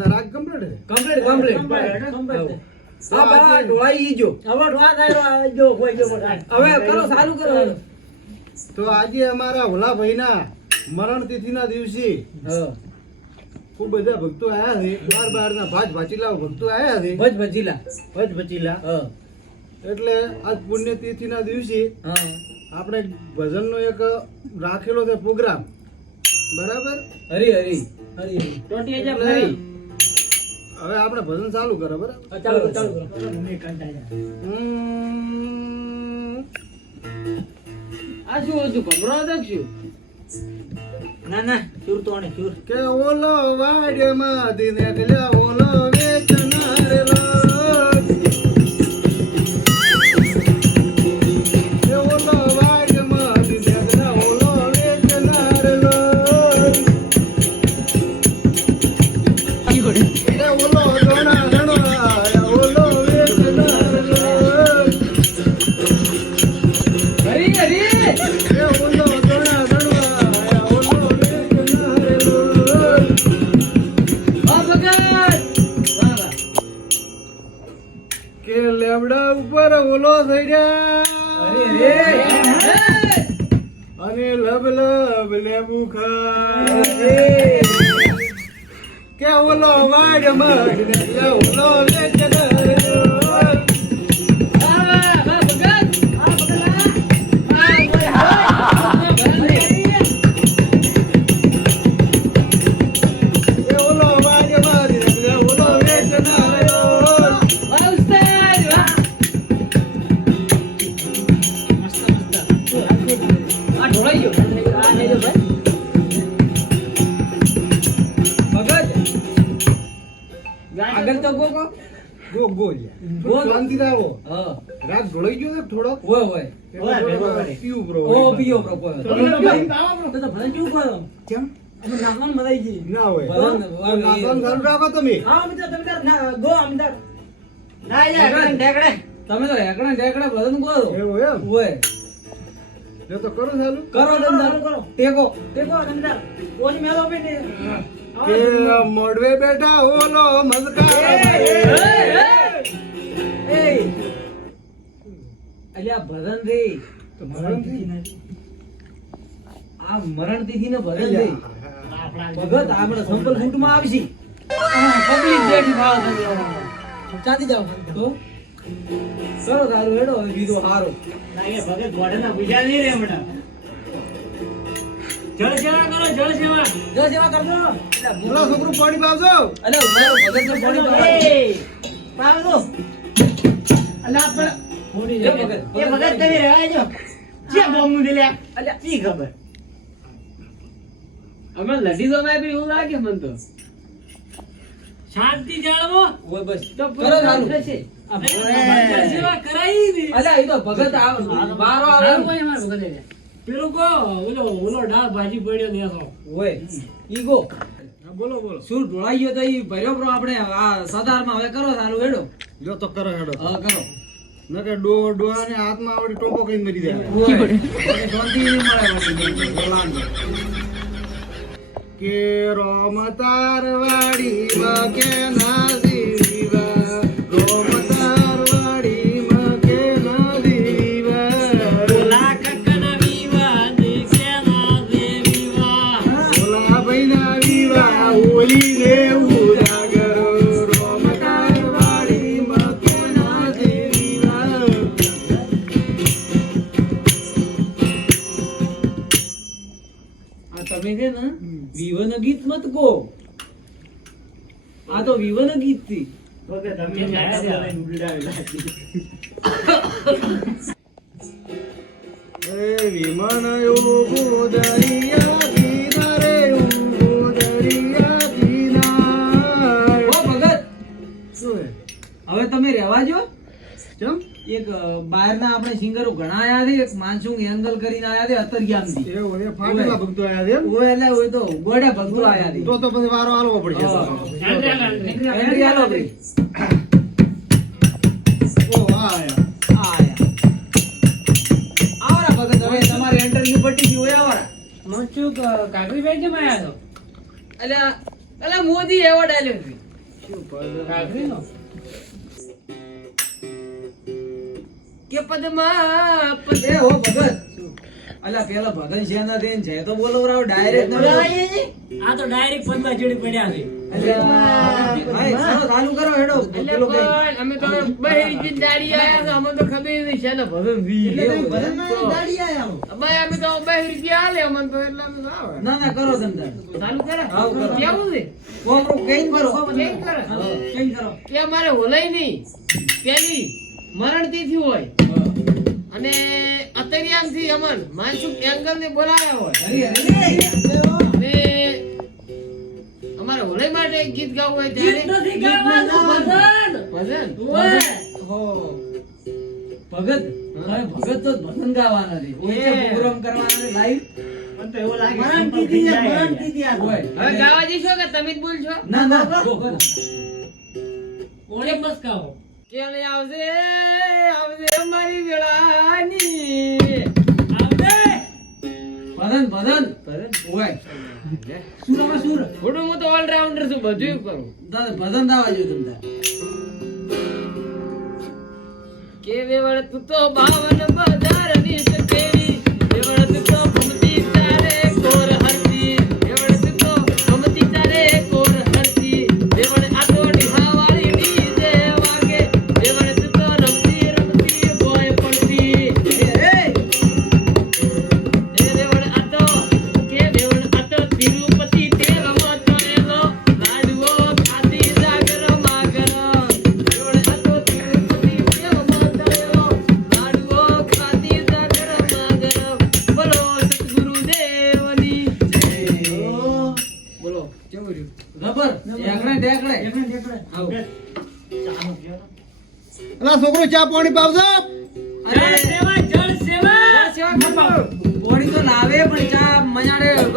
રાગ complete complete complete complete. હા બરાબર ઢોળાઈ ઈ હવે ઢોળા થાય જો કોઈ જો હવે કરો સારું કરો. તો આજે અમારા ભોલાભાઈના મરણ તિથિના દિવસે ખૂબ બધા ભક્તો આયા છે. બાર બાર ના ભાજ ભાચીલા ભક્તો આયા છે. ભજ ભજીલા ભજ ભજીલા હા. એટલે આજ પુણ્ય તિથિના દિવસે હા. આપણે ભજનનો એક રાખેલો છે પ્રોગ્રામ. બરાબર? હરી હરી. હરી હરી. ટોટી ફરી હવે આપણે ભજન ચાલુ કરો બરાબર? ચાલુ ચાલુ આ શું હતું? કમરો હતો શું? ના ના ચૂર તો ચૂર. કે ઓલો વાડ્યમાં દીને ઓલો વેચનારેલો ઓલો થઈ હરી અને લબ લબ લેબુ ખા કે ઓલો વાડ મડ લે ઓલો લેચર ઓય ઓય ઓય, ભેગો કરે. પીવું બ્રો ઓ પીઓ બ્રો કોઈ તો તો ભાઈ, તો તો ભલે ચૂર કરો. કેમ? અમે નાખવાનું બધાઈ ગઈ. ના હોય. નાખવાનું ચાલુ રાખો તમે. હા, અમે તમે તાર ના- ગો, અમે ના, યાર, ઢેકડે. તમે તો હેકડા ઢેકડા બદન કરો. એવું એમ? ઓય જો તો કરો ચાલુ. કરો ધંધા કરો. ટેકો. ટેકો તાર. ઓલી મેલો પેટે. કે મોડવે બેઠા ઓલો મજકા એ. અલ્યા રે આ મરણ તિથિ ને ભજન રે ભગત આપણે સંપલ ફૂટમાં આવશી પબ્લિક બેઠી ભાવ ચાંદી જાવ તો? કરો તારું હેડો બીજો હારો. ના, એ ભગત ઘોડાના બીજા નહીં રે હમણાં. જળ સેવા કરો જળ સેવા. જો સેવા કરજો. બોલો છોકરું પાણી પાવજો. અલ્યા ભગત પાણી પાવા એ, પાવલો. અલા, એ. ભગત, એ ભગત તમે રહેવા દ્યો. ક્યાં બોમ્બનું દિલ્યા? અલ્યા. શી ખબર. અમે લડી તો ના એવું લાગે મને તો. શાંતિ જાળવો. ઓય બસ. તો ચાલુ. ભાજી પડ્યો બોલો બોલો. શું ઢોળાઈ ગયો તો ઈ ભર્યો આપડે આપણે આ સદારમાં હવે કરો સારું હેડો. જો તો કરો હેડો. હા કરો. નકર ડો ડોહાને હાથમાં આવડી ટોપો કઈ મરી જાય. શાંતિ નહીં મળે પછી કે રોમ તારવાડી મકે ના આ તમે છે ને વિવન ગીત મત કહો. આ તો વિવન ગીતથી. વિમાન ઊભો દરિયા? હવે તમે રહેવા જો ચમ એક બહારના આપણે સિંગરો ઘણા આયા છે. એક માનસુંગ એંગલ કરીને આયા છે અતરિયામથી એ ફાટેલા ભક્તો આયા છે ઓય એટલે ઓય તો ગોડા ભક્તો આયા છે. તો તો પછી વારો આલવો પડશે. એન્ટ્રી આલો ભાઈ ઓ આયા. આ આયા. આવરા ભગત હવે તમારી ઇન્ટરવ્યુ પટી ગઈ હોય આવરા. મનસુખ કાકડીભાઈ કેમ આયા છો? એટલે એટલે મોદી એવોર્ડ ડાયલોગ છે. કે પદમાં પદ હો ભગત. અલા પેલા ભગન છે ના દેન છે તો બોલો રાવ ડાયરેક્ટ આ તો ડાયરેક્ટ પદમાં ચડી પડ્યા છે. અમારે હોલાય નહીં. પેલી મરણ તિથિ હોય. અને અત્યારથી અમન માનસુખ એંગલ ને બોલાયા હોય. અને અમારે હોલાઈ માટે ગીત ગાવું હોય ત્યારે ભજન. ભગત. હવે ભગત તો ભજન ગાવાના છે. ઓય પ્રોગ્રામ કરવાના છે લાઈવ મરણ મરણ હવે ગાવા જઈશો કે તમે જ બોલશો? ના ના. ઓળે બસ વેળાની. ભજન ભજન. સુર સુર થોડું હું તો ઓલરાઉન્ડર છું બધું કરું. દાદા ભજન દાવા જો તમતાર કે વેવળ તું તો બાવન બજારની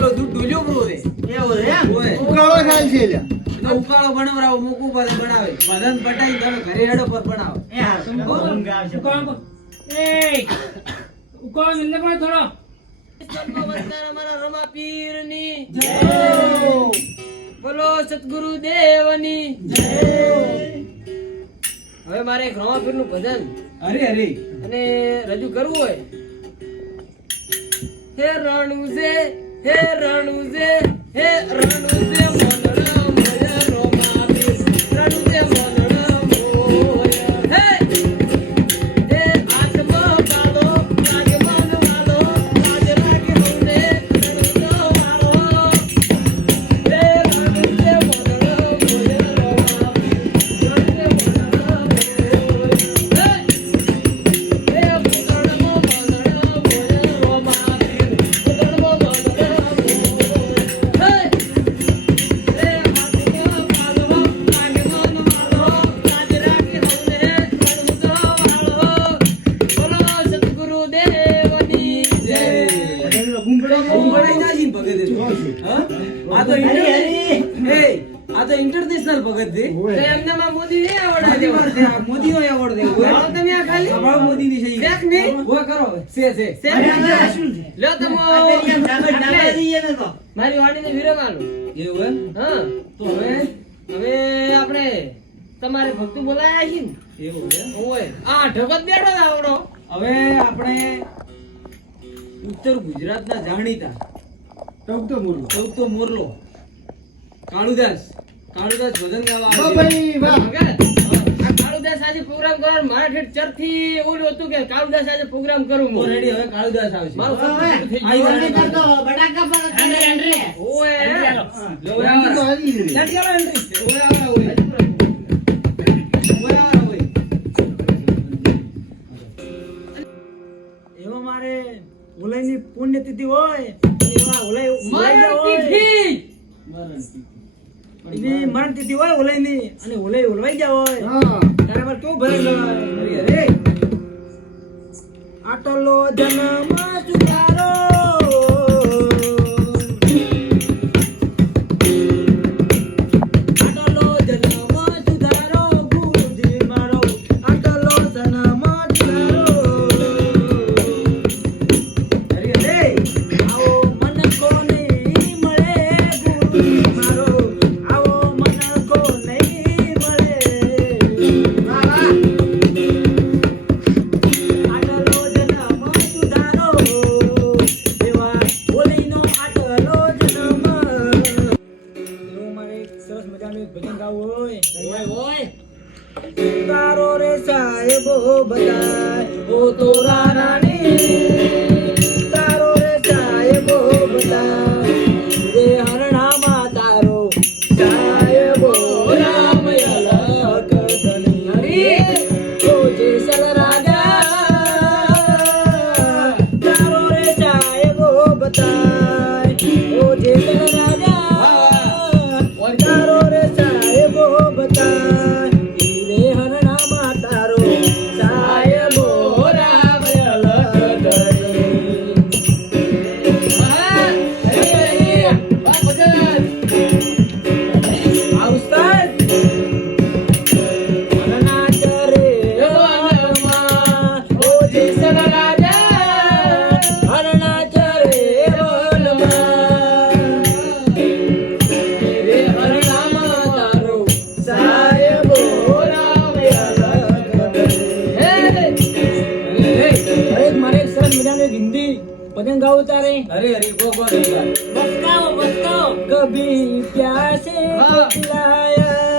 પેલો દૂધ ડોલ્યો પૂરો દે હોય ઉકાળો થાય છે લ્યા. તો ઉકાળો બનાવરાવો મૂકું પર બનાવે. બદન પટાઈ તમે ઘરે હેડો પર બનાવો. અમારા રમા પીરની બોલો સતગુરુ દેવની હવે મારે એક રમા પીરનું ભજન. અરે અરે. અને રજૂ કરવું હોય. હે રણુજે હે રણુજે હે રણુજે મોનડા ઇન્ટરનેશનલ ભગત છે. એમને માં મોદી મોદી મોદી નો એવોર્ડ દે તમે આ ખાલી અમારો મોદી ની છે કરો. છે છે. લ્યો તમે મારી વિરામ આલો એવું હા. તો હવે? હવે આપણે તમારે ભક્તિ બોલાયા છે ને? એવું ઓય આ ઢગત બેઠો આવડો. હવે આપણે ઉત્તર ગુજરાતના જાણીતા તો બોલો. ચૌથો મોરલો. કાળુદાસ. કાળુદાસ ભજન ગાવા આવે ભાઈ વાહ. આ કાળુદાસ આજે પ્રોગ્રામ કરવા મારા ચરથી ઓલું હતું કે કાળુદાસ આજે પ્રોગ્રામ કરું હું. રેડી હવે કાળુદાસ આવશે. મારું સપનું થઈ આઈ ગયું. જાય. ઓય. લો, એન્ટ્રી આવા. તો ચાલો, એન્ટ્રી. ઓય આવા, આવા, ઓય. મારે ઉલાઈની પુણ્યતિથિ હોય. એની મરણ તિથિ હોય ઉલાઈની અને ઉલાઈ ઓલવાઈ ગયા હોય. હા. ત્યારે મારે કેવું ભરે અરે આટલો જન્મ સુધારો હોય ઓય ઓય તારો રે સાહેબો બધાય. ઓ તોરા રાણી લગન ગાવું તારે અરે અરે ગો ગો બસકાઓ બસકાઓ કભી પ્યાસે લાયા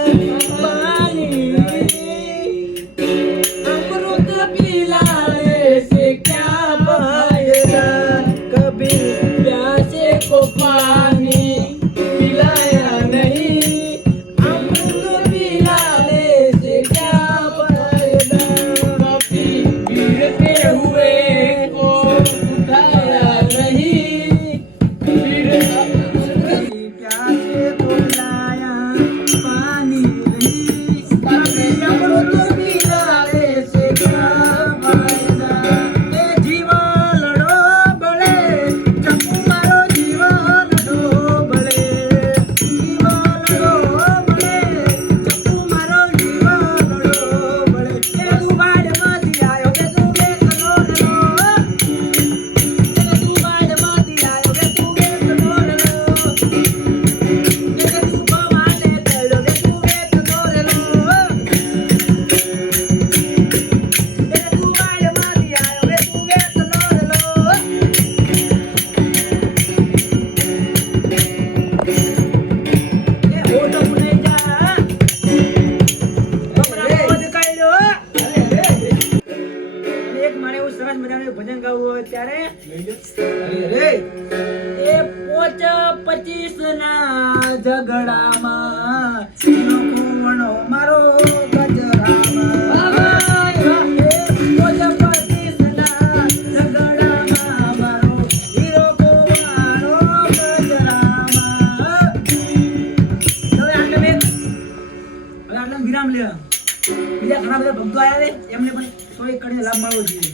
ઘણા આવ્યા એમને પણ થોડી કડી લાભ મળવો જોઈએ.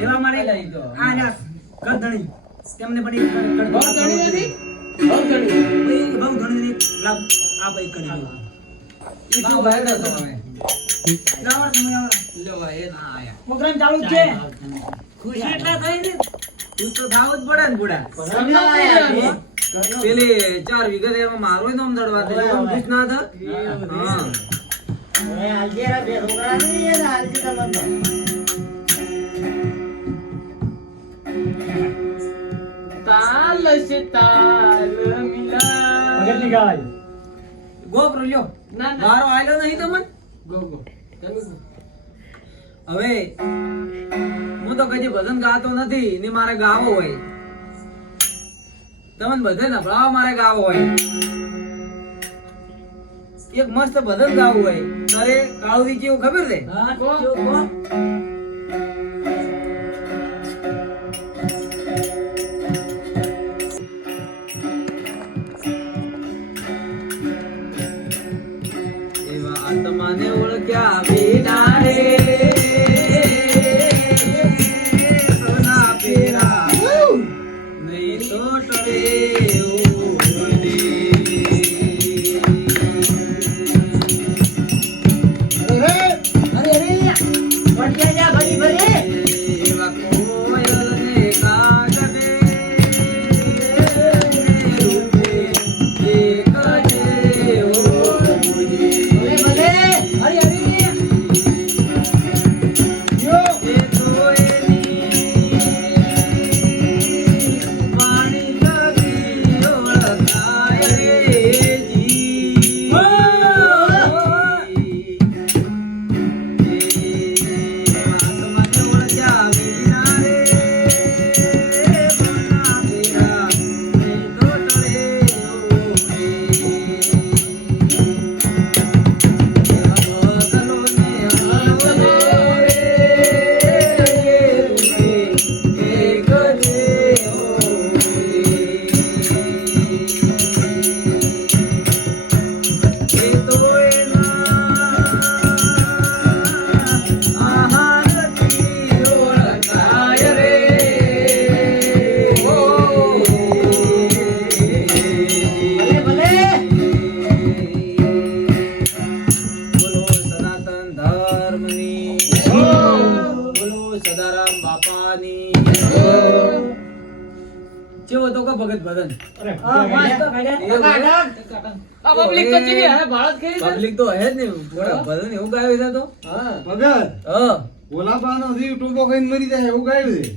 એવા મારે આ જા કરધણી તેમને પણ એક કડી- કડી- બહુ ધણી નથી બહુ ધણી બહુ ધણીને લાભ આ ભાઈ કરી દો ઈ બહાર ના? તમે. આવો. એ ના આયા. પ્રોગ્રામ ચાલુ છે. ખુશી એટલા થઈ ને? ખુશ તો થાવું જ પડે ને બુડા. પેલી ચાર વિગત એમાં મારો નામ દડવા દે ના થા? હા તાલ છે તાલ મિલા ગોપ લ્યો. ના ના. મારો આયલો નહીં તમને? Go go. ગો. હવે હું તો કદી ભજન ગાતો નથી ને મારે ગાવો હોય. તમને બધે નભળાવા મારે ગાવો હોય. એક મસ્ત ભજન ગાવું હોય. તારે કાળુજી કેવું ખબર છે તો પબ્લિક તો ચીવી હવે ભારત ખેરી પબ્લિક તો હે જ ને થોડા એવું ગાયું છે તો? ભગત હા. ભોલાબાનો જીવ ટૂંકો ખાઈને મરી જાય એવું ગાયું છે?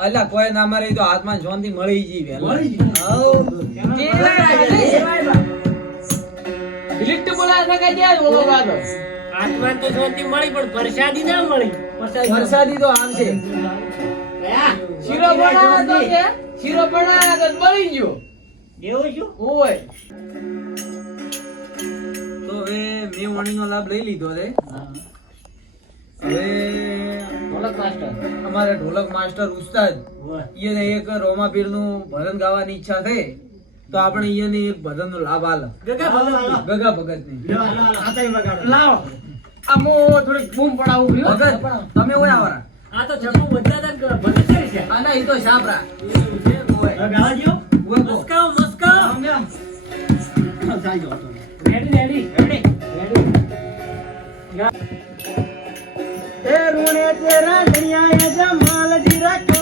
અલ્યા કોઈ ના મારે તો આત્મા શાંતિ મળી જી. મળી જી. છે ઓલો. આત્મા તો શાંતિ મળી પણ પ્રસાદી ના મળી. વરસાદી તો આવશે શીરો બનાવે તો કે? શીરો બનાવે તો બળી ગયો. એવું શું ઓય તો હવે મેં વાણીનો લાભ લઈ લીધો છે. હવે ઢોલક માસ્ટર. અમારા ઢોલક માસ્ટર ઉસ્તાદ. ઈને એક રોમાપીરનું ભજન ગાવાની ઈચ્છા છે તો આપણે ઈને એક ભજન નો લાભ આલ. ગગા ભગતની. લાવો. આ મો થોડીક બૂમ પડાવું ભગત તમે હોય આવરા. આ તો જમો બધા ભગત કરી છે આ ના ઈ તો શાપરા ગાવા કો. મસ્કાઓ મસ્કાઓ આમ લ્યો. ચાલ તો. રેડી રેડી એ રૂણે તેરા એ જમાલ જી કોરા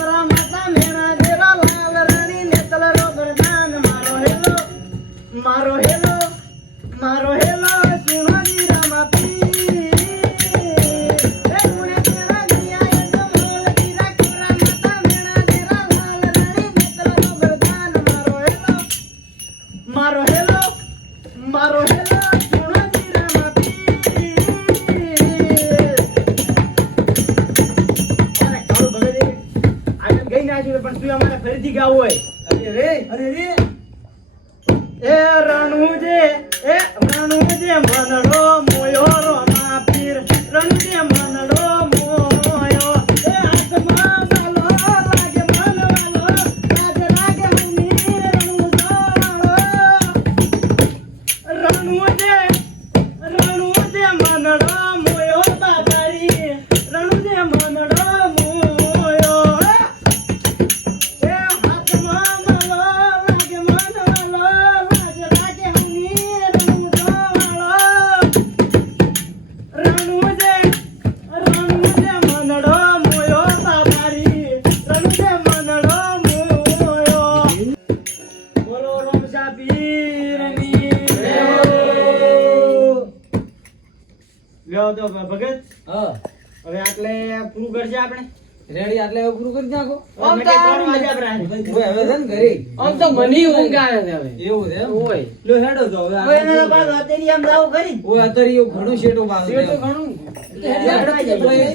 રેડી આટલે હવે પૂરું કરી નાખો. આમ તો હવે છે ને ઘરે. આમ તો મને ઊંઘ આવે છે હવે. એવું છે ઓય. લો હેડો તો હવે હવે એને તો અત્યારે આમ જાવું ખરી ઓય અત્યારે એવું ઘણું શેઠું પાછું તે ઘણું?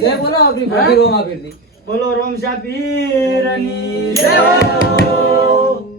જય બોલો આપણી ભગી રોમાપીરની બોલો રોમશા પીરની જય હો.